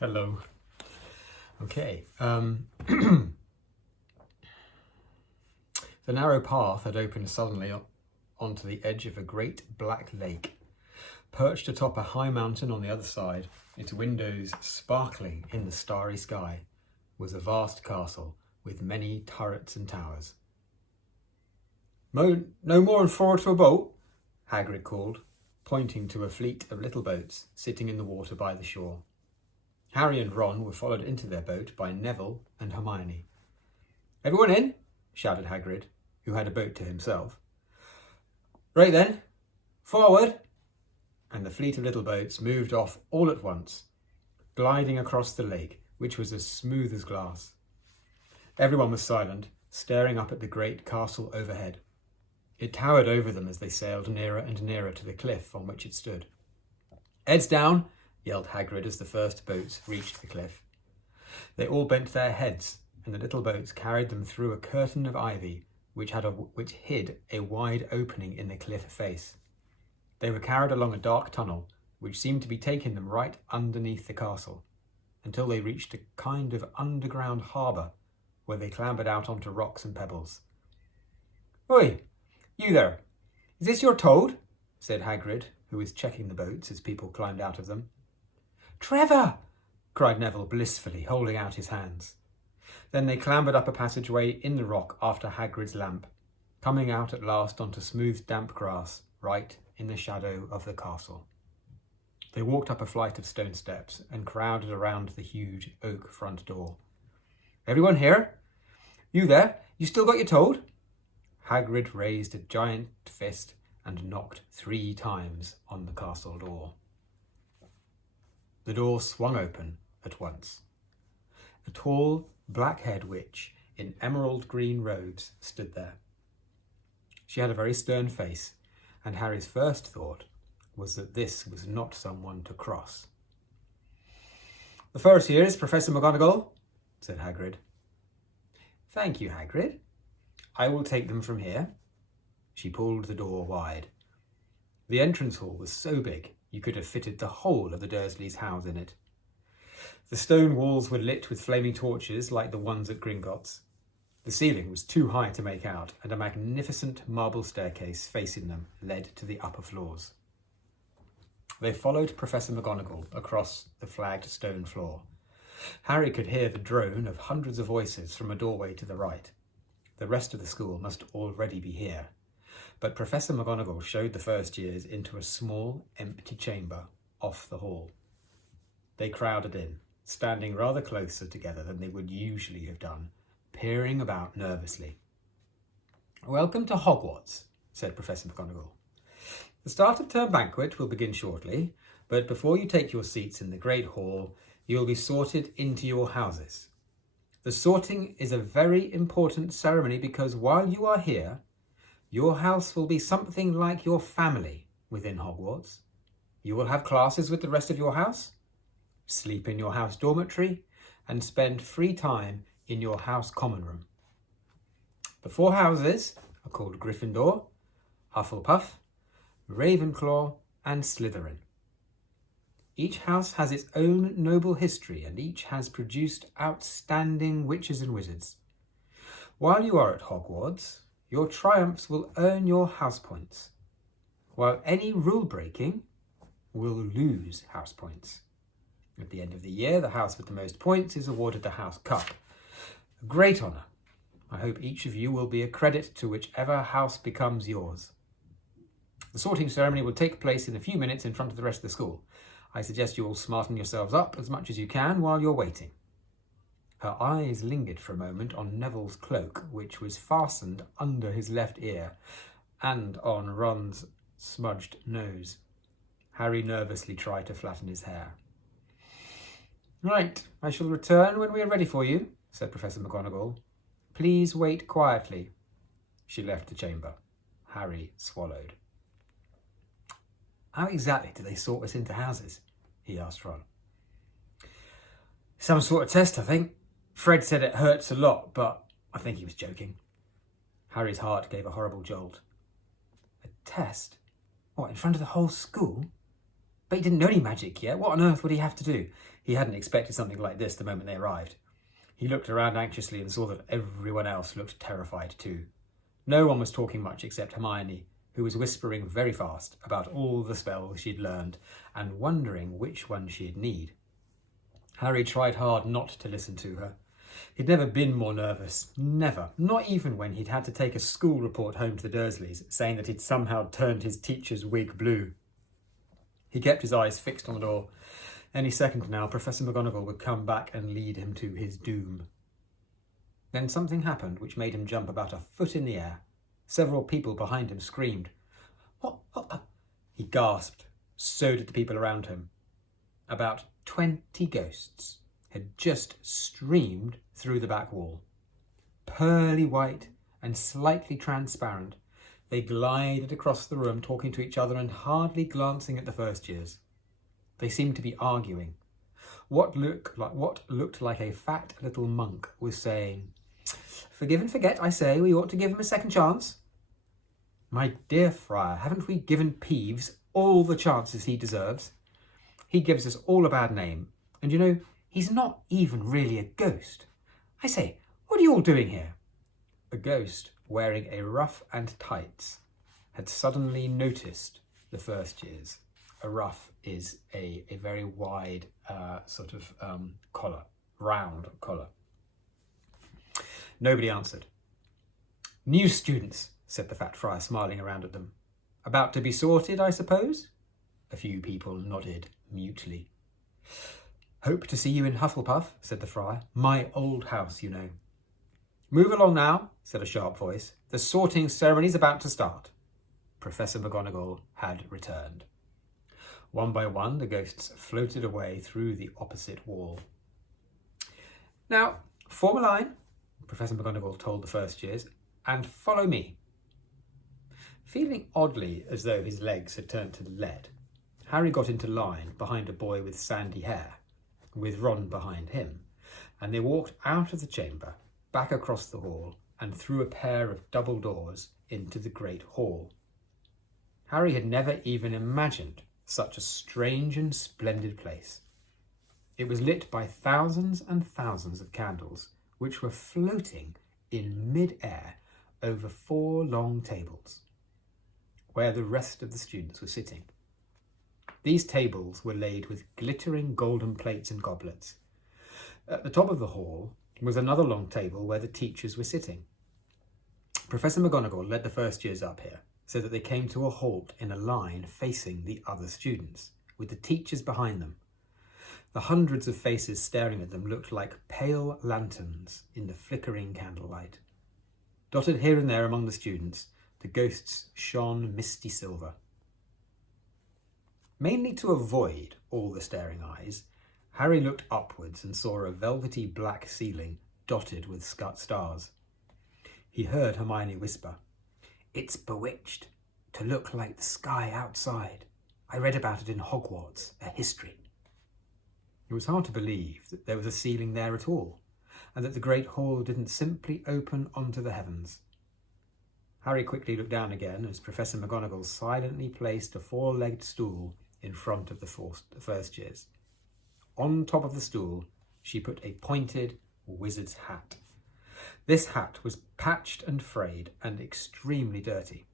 Hello. Okay. The narrow path had opened suddenly onto the edge of a great black lake. Perched atop a high mountain on the other side, its windows sparkling in the starry sky, was a vast castle with many turrets and towers. No more and forward to a boat, Hagrid called, pointing to a fleet of little boats sitting in the water by the shore. Harry and Ron were followed into their boat by Neville and Hermione. "Everyone in?" shouted Hagrid, who had a boat to himself. "Right then, forward!" And the fleet of little boats moved off all at once, gliding across the lake, which was as smooth as glass. Everyone was silent, staring up at the great castle overhead. It towered over them as they sailed nearer and nearer to the cliff on which it stood. "Heads down!" yelled Hagrid as the first boats reached the cliff. They all bent their heads, and the little boats carried them through a curtain of ivy which hid a wide opening in the cliff face. They were carried along a dark tunnel which seemed to be taking them right underneath the castle, until they reached a kind of underground harbour where they clambered out onto rocks and pebbles. "Oi, you there! Is this your Toad?" said Hagrid, who was checking the boats as people climbed out of them. "Trevor!" cried Neville blissfully, holding out his hands. Then they clambered up a passageway in the rock after Hagrid's lamp, coming out at last onto smooth damp grass right in the shadow of the castle. They walked up a flight of stone steps and crowded around the huge oak front door. "Everyone here? You there? You still got your Toad?" Hagrid raised a giant fist and knocked 3 times on the castle door. The door swung open at once. A tall, black-haired witch in emerald green robes stood there. She had a very stern face, and Harry's first thought was that this was not someone to cross. "The first here is Professor McGonagall," said Hagrid. "Thank you, Hagrid. I will take them from here." She pulled the door wide. The entrance hall was so big you could have fitted the whole of the Dursleys' house in it. The stone walls were lit with flaming torches like the ones at Gringotts. The ceiling was too high to make out, and a magnificent marble staircase facing them led to the upper floors. They followed Professor McGonagall across the flagged stone floor. Harry could hear the drone of hundreds of voices from a doorway to the right. The rest of the school must already be here. But Professor McGonagall showed the first years into a small, empty chamber off the hall. They crowded in, standing rather closer together than they would usually have done, peering about nervously. "Welcome to Hogwarts," said Professor McGonagall. "The start of term banquet will begin shortly, but before you take your seats in the Great Hall, you will be sorted into your houses. The sorting is a very important ceremony because while you are here, your house will be something like your family within Hogwarts. You will have classes with the rest of your house, sleep in your house dormitory, and spend free time in your house common room. The 4 houses are called Gryffindor, Hufflepuff, Ravenclaw, and Slytherin. Each house has its own noble history, and each has produced outstanding witches and wizards. While you are at Hogwarts, your triumphs will earn your house points, while any rule breaking will lose house points. At the end of the year, the house with the most points is awarded the House Cup. A great honour. I hope each of you will be a credit to whichever house becomes yours. The sorting ceremony will take place in a few minutes in front of the rest of the school. I suggest you all smarten yourselves up as much as you can while you're waiting." Her eyes lingered for a moment on Neville's cloak, which was fastened under his left ear, and on Ron's smudged nose. Harry nervously tried to flatten his hair. "Right, I shall return when we are ready for you," said Professor McGonagall. "Please wait quietly." She left the chamber. Harry swallowed. "How exactly do they sort us into houses?" he asked Ron. "Some sort of test, I think. Fred said it hurts a lot, but I think he was joking." Harry's heart gave a horrible jolt. "A test? What, in front of the whole school? But he didn't know any magic yet. What on earth would he have to do? He hadn't expected something like this the moment they arrived. He looked around anxiously and saw that everyone else looked terrified too. No one was talking much except Hermione, who was whispering very fast about all the spells she'd learned and wondering which one she'd need. Harry tried hard not to listen to her. He'd never been more nervous, never, not even when he'd had to take a school report home to the Dursleys, saying that he'd somehow turned his teacher's wig blue. He kept his eyes fixed on the door. Any second now, Professor McGonagall would come back and lead him to his doom. Then something happened which made him jump about a foot in the air. Several people behind him screamed. What? He gasped. So did the people around him. About 20 ghosts had just streamed through the back wall. Pearly white and slightly transparent, they glided across the room, talking to each other and hardly glancing at the first years. They seemed to be arguing. What looked like a fat little monk was saying, "Forgive and forget, I say. We ought to give him a second chance." "My dear Friar, haven't we given Peeves all the chances he deserves? He gives us all a bad name. And you know, he's not even really a ghost. I say, what are you all doing here?" A ghost wearing a ruff and tights had suddenly noticed the first years. A ruff is a very wide collar, round collar. Nobody answered. "New students," said the fat friar, smiling around at them. "About to be sorted, I suppose?" A few people nodded mutely. "Hope to see you in Hufflepuff," said the friar. "My old house, you know." "Move along now," said a sharp voice. "The sorting ceremony's about to start." Professor McGonagall had returned. One by one, the ghosts floated away through the opposite wall. "Now, form a line," Professor McGonagall told the first years, "and follow me." Feeling oddly as though his legs had turned to lead, Harry got into line behind a boy with sandy hair, with Ron behind him, and they walked out of the chamber, back across the hall, and through a pair of double doors into the great hall. Harry had never even imagined such a strange and splendid place. It was lit by thousands and thousands of candles, which were floating in mid-air over 4 long tables, where the rest of the students were sitting. These tables were laid with glittering golden plates and goblets. At the top of the hall was another long table where the teachers were sitting. Professor McGonagall led the first years up here, so that they came to a halt in a line facing the other students, with the teachers behind them. The hundreds of faces staring at them looked like pale lanterns in the flickering candlelight. Dotted here and there among the students, the ghosts shone misty silver. Mainly to avoid all the staring eyes, Harry looked upwards and saw a velvety black ceiling dotted with stars. He heard Hermione whisper, "It's bewitched to look like the sky outside. I read about it in Hogwarts, a history." It was hard to believe that there was a ceiling there at all, and that the great hall didn't simply open onto the heavens. Harry quickly looked down again as Professor McGonagall silently placed a 4-legged stool in front of the first years. On top of the stool, she put a pointed wizard's hat. This hat was patched and frayed and extremely dirty.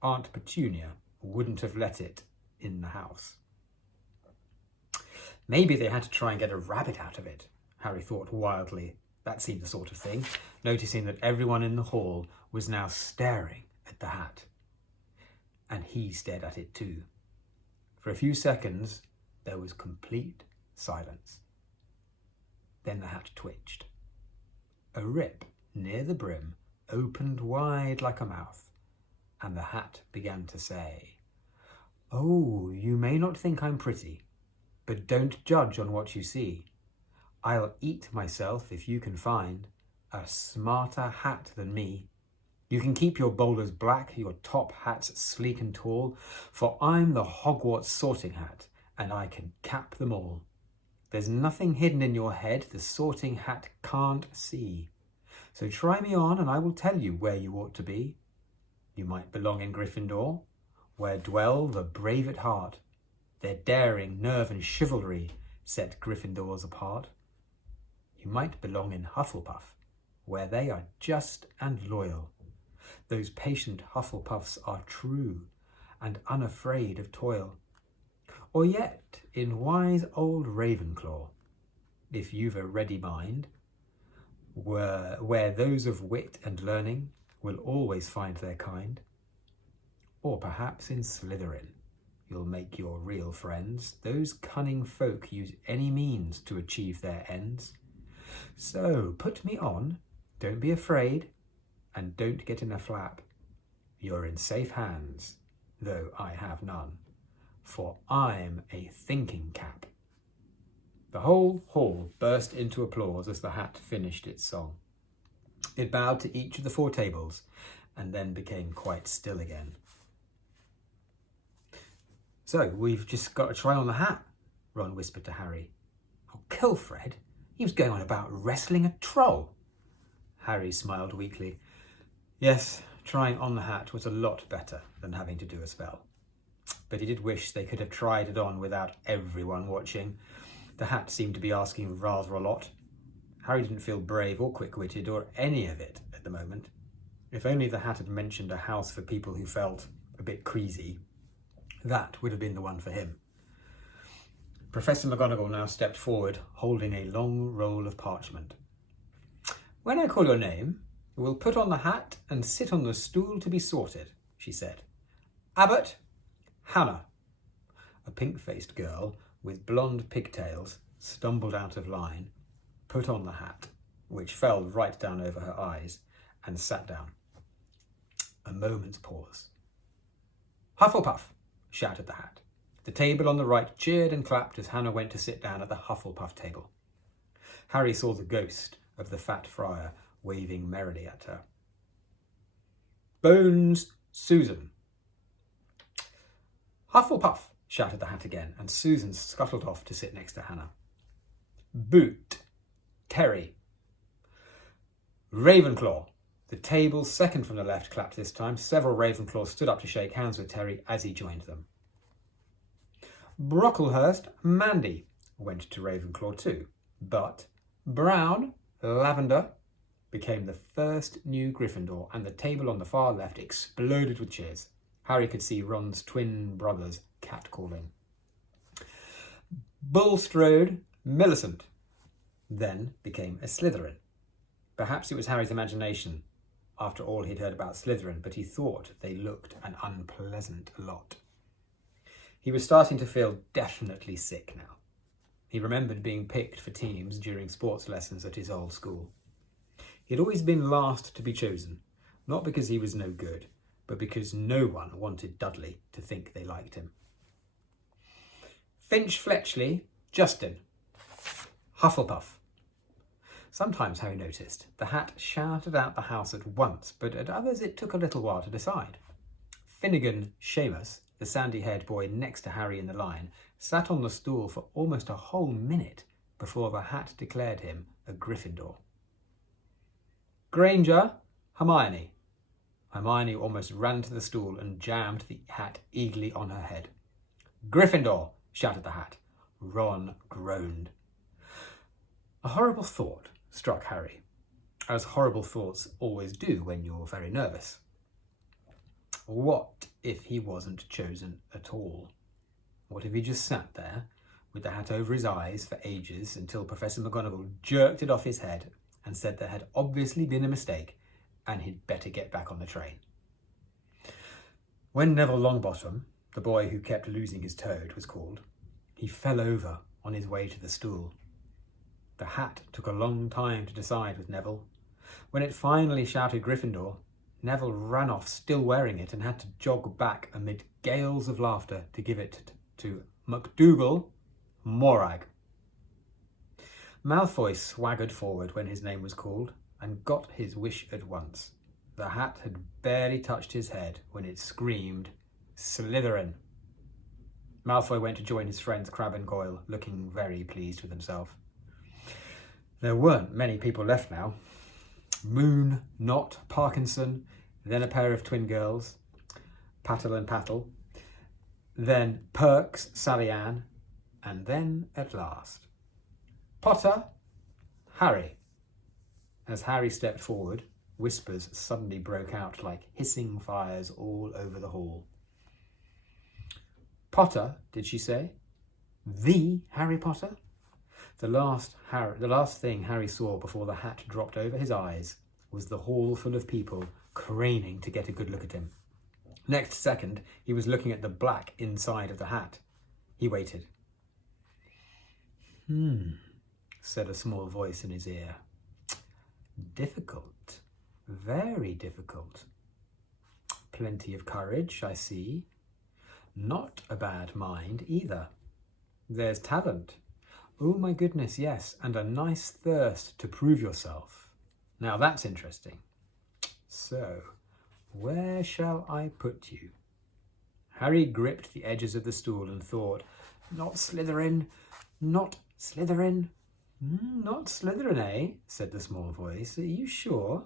Aunt Petunia wouldn't have let it in the house. Maybe they had to try and get a rabbit out of it, Harry thought wildly. That seemed the sort of thing, noticing that everyone in the hall was now staring at the hat. And he stared at it too. For a few seconds, there was complete silence. Then the hat twitched. A rip near the brim opened wide like a mouth, and the hat began to say, "Oh, you may not think I'm pretty, but don't judge on what you see. I'll eat myself if you can find a smarter hat than me. You can keep your boulders black, your top hats sleek and tall, for I'm the Hogwarts sorting hat, and I can cap them all. There's nothing hidden in your head the sorting hat can't see. So try me on, and I will tell you where you ought to be. You might belong in Gryffindor, where dwell the brave at heart, their daring, nerve and chivalry set Gryffindors apart. You might belong in Hufflepuff, where they are just and loyal. Those patient Hufflepuffs are true and unafraid of toil. Or yet in wise old Ravenclaw, if you've a ready mind, where those of wit and learning will always find their kind. Or perhaps in Slytherin, you'll make your real friends. Those cunning folk use any means to achieve their ends. So put me on, don't be afraid, and don't get in a flap. You're in safe hands, though I have none, for I'm a thinking cap. The whole hall burst into applause as the hat finished its song. It bowed to each of the 4 tables and then became quite still again. So, we've just got to try on the hat, Ron whispered to Harry. Oh, kill Fred. He was going on about wrestling a troll. Harry smiled weakly. Yes, trying on the hat was a lot better than having to do a spell. But he did wish they could have tried it on without everyone watching. The hat seemed to be asking rather a lot. Harry didn't feel brave or quick-witted or any of it at the moment. If only the hat had mentioned a house for people who felt a bit queasy, that would have been the one for him. Professor McGonagall now stepped forward, holding a long roll of parchment. When I call your name, you will put on the hat and sit on the stool to be sorted, she said. Abbott, Hannah. A pink-faced girl with blonde pigtails stumbled out of line, put on the hat, which fell right down over her eyes, and sat down. A moment's pause. Hufflepuff, shouted the hat. The table on the right cheered and clapped as Hannah went to sit down at the Hufflepuff table. Harry saw the ghost of the fat friar waving merrily at her. Bones Susan. Hufflepuff, shouted the hat again, and Susan scuttled off to sit next to Hannah. Boot Terry. Ravenclaw. The table second from the left clapped this time. Several Ravenclaws stood up to shake hands with Terry as he joined them. Brocklehurst Mandy went to Ravenclaw too, but Brown Lavender became the first new Gryffindor, and the table on the far left exploded with cheers. Harry could see Ron's twin brothers catcalling. Bulstrode Millicent then became a Slytherin. Perhaps it was Harry's imagination, after all he'd heard about Slytherin, but he thought they looked an unpleasant lot. He was starting to feel definitely sick now. He remembered being picked for teams during sports lessons at his old school. He'd always been last to be chosen, not because he was no good, but because no one wanted Dudley to think they liked him. Finch Fletchley, Justin. Hufflepuff. Sometimes, Harry noticed, the hat shouted out the house at once, but at others it took a little while to decide. Finnegan Seamus, the sandy-haired boy next to Harry in the line, sat on the stool for almost a whole minute before the hat declared him a Gryffindor. Granger Hermione. Hermione almost ran to the stool and jammed the hat eagerly on her head. Gryffindor, shouted the hat. Ron groaned. A horrible thought struck Harry, as horrible thoughts always do when you're very nervous. What if he wasn't chosen at all? What if he just sat there with the hat over his eyes for ages until Professor McGonagall jerked it off his head and said there had obviously been a mistake and he'd better get back on the train? When Neville Longbottom, the boy who kept losing his toad, was called, he fell over on his way to the stool. The hat took a long time to decide with Neville. When it finally shouted Gryffindor, Neville ran off still wearing it and had to jog back amid gales of laughter to give it to McDougal Morag. Malfoy swaggered forward when his name was called and got his wish at once. The hat had barely touched his head when it screamed, Slytherin. Malfoy went to join his friends Crabbe and Goyle, looking very pleased with himself. There weren't many people left now. Moon, Knott, Parkinson, then a pair of twin girls, Patel and Patel, then Perks, Sally Ann, and then at last. Potter, Harry. As Harry stepped forward, whispers suddenly broke out like hissing fires all over the hall. Potter, did she say? The Harry Potter? The last thing Harry saw before the hat dropped over his eyes was the hall full of people craning to get a good look at him. Next second, he was looking at the black inside of the hat. He waited. Said a small voice in his ear. Difficult. Very difficult. Plenty of courage, I see. Not a bad mind either. There's talent. Oh my goodness, yes, and a nice thirst to prove yourself. Now that's interesting. So, where shall I put you? Harry gripped the edges of the stool and thought, not Slytherin, not Slytherin. Not Slytherin, eh? Said the small voice. Are you sure?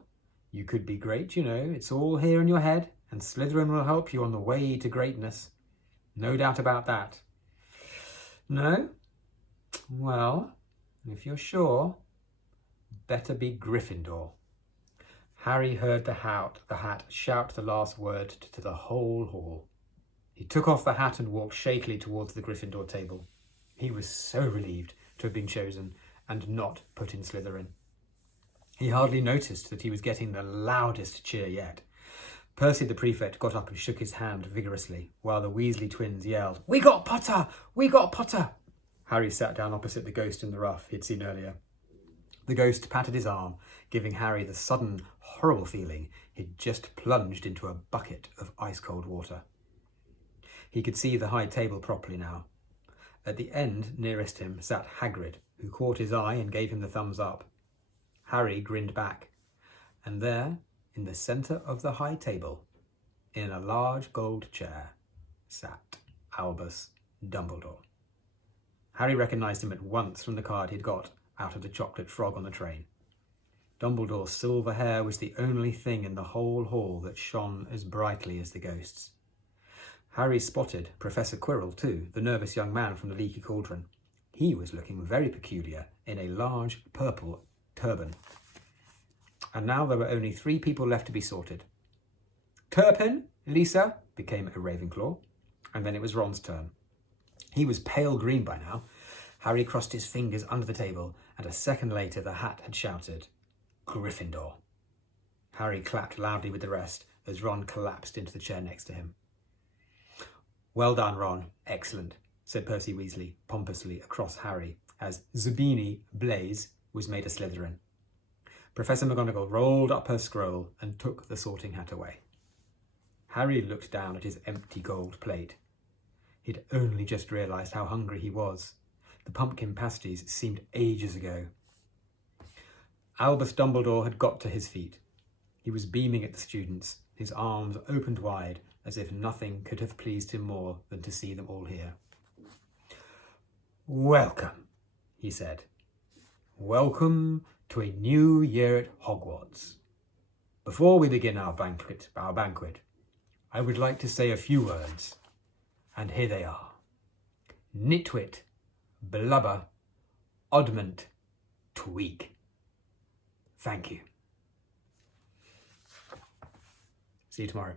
You could be great, you know. It's all here in your head, and Slytherin will help you on the way to greatness. No doubt about that. No? Well, if you're sure, better be Gryffindor. Harry heard the hat shout the last word to the whole hall. He took off the hat and walked shakily towards the Gryffindor table. He was so relieved to have been chosen and not put in Slytherin. He hardly noticed that he was getting the loudest cheer yet. Percy the prefect got up and shook his hand vigorously, while the Weasley twins yelled, "We got Potter! We got Potter!" Harry sat down opposite the ghost in the rough he'd seen earlier. The ghost patted his arm, giving Harry the sudden, horrible feeling he'd just plunged into a bucket of ice-cold water. He could see the high table properly now. At the end nearest him sat Hagrid, who caught his eye and gave him the thumbs up. Harry grinned back, and there, in the centre of the high table, in a large gold chair, sat Albus Dumbledore. Harry recognised him at once from the card he'd got out of the chocolate frog on the train. Dumbledore's silver hair was the only thing in the whole hall that shone as brightly as the ghost's. Harry spotted Professor Quirrell too, the nervous young man from the Leaky Cauldron. He was looking very peculiar in a large purple turban. And now there were only 3 people left to be sorted. Turpin, Lisa, became a Ravenclaw, and then it was Ron's turn. He was pale green by now. Harry crossed his fingers under the table, and a second later the hat had shouted, Gryffindor. Harry clapped loudly with the rest as Ron collapsed into the chair next to him. Well done, Ron. Excellent, said Percy Weasley pompously across Harry as Zabini Blaise was made a Slytherin. Professor McGonagall rolled up her scroll and took the sorting hat away. Harry looked down at his empty gold plate. He'd only just realised how hungry he was. The pumpkin pasties seemed ages ago. Albus Dumbledore had got to his feet. He was beaming at the students, his arms opened wide, as if nothing could have pleased him more than to see them all here. Welcome, he said. Welcome to a new year at Hogwarts. Before we begin our banquet, I would like to say a few words, and here they are. Nitwit, blubber, oddment, tweak. Thank you. See you tomorrow.